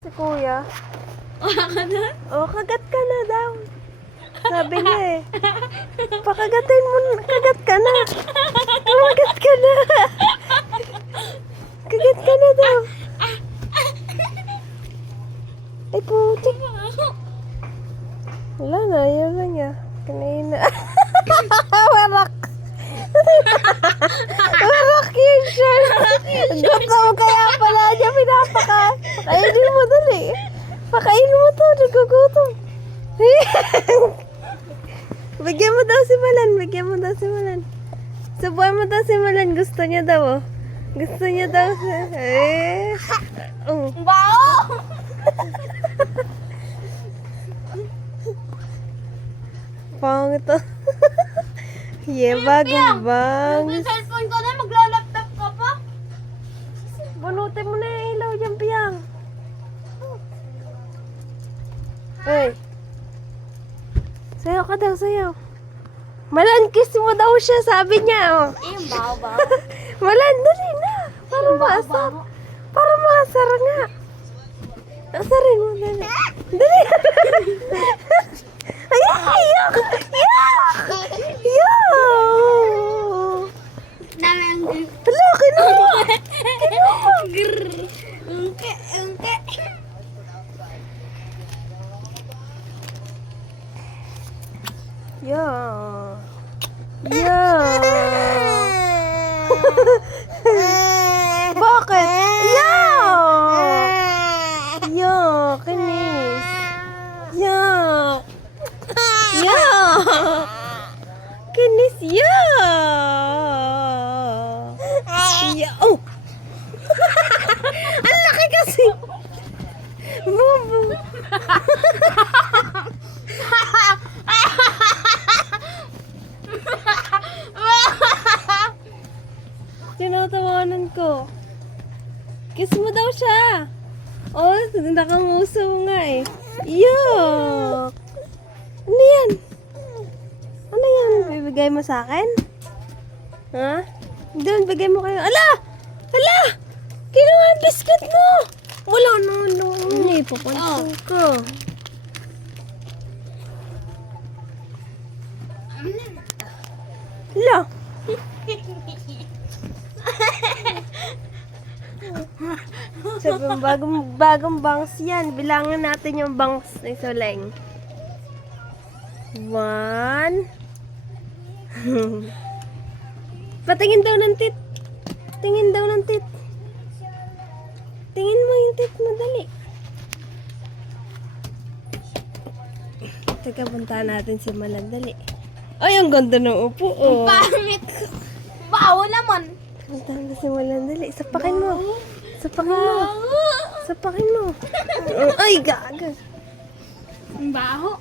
Si kuya. Wala ka na? Oh, kagat ka na daw. Sabi niya eh. Pakagatin mo, kagat ka na. Kagat ka na. Kagat ka na daw. Ay, putik. Wala na, yun na niya. Kanina. Warak. Warak yun siya. Gutom kaya pala niya pinapaka. Pakainin mo dali. Pakainin mo to, nagugutom. Bigyan mo daw si Malan, bigyan mo daw si Malan. Subuhan mo daw si Malan, gusto niya daw oh. Gusto niya daw. Bao! Pangit to. Yeah, bagong bang. Yung cellphone ko na, magla-laptop ka pa? Bunutin mo na yung ilaw dyan, Piyang. Hey. Sayaw ka daw, sayaw. Malan, kiss mo daw siya, sabi niya. Oh. Yung bao. Malan, dali na. Para maasar. Para maasar nga. Asarin mo, dali. Dali. Ay, yak! Yak! Yak! Hala, kinuha! Kinuha! Ungke. Yeah. Yeah. Bakit? Yeah. Yeah, kinis. Yeah. Yeah. Kinis, yeah. Yeah. Oh. Ang laki kasi. Bubu. Tinatawanan ko. Kiss mo daw siya. Oh, nakanguso nga eh. Yuck! Ano yan? Ano yan? Bibigay mo sa akin? Ha? Doon, bigay mo kayo. Ala! Ala! Kinuha ang biscuit mo! Wala na, no. Hindi, papansin ko. Ala! Sabi mo, bagong bangs yan. Bilangan natin yung bangs ni Soleng. 1. Patingin daw ng tit. Tingin daw ng tit. Tingin mo yung tit mo, dali. Teka, puntahan natin si Malan, dali. Ay, ang ganda ng upo, oh. Pangit. Bao naman. Puntahan natin si Malan, dali. Sapakin mo. Sapakin mo. Sapakin mo. Ay, gaga. Baho.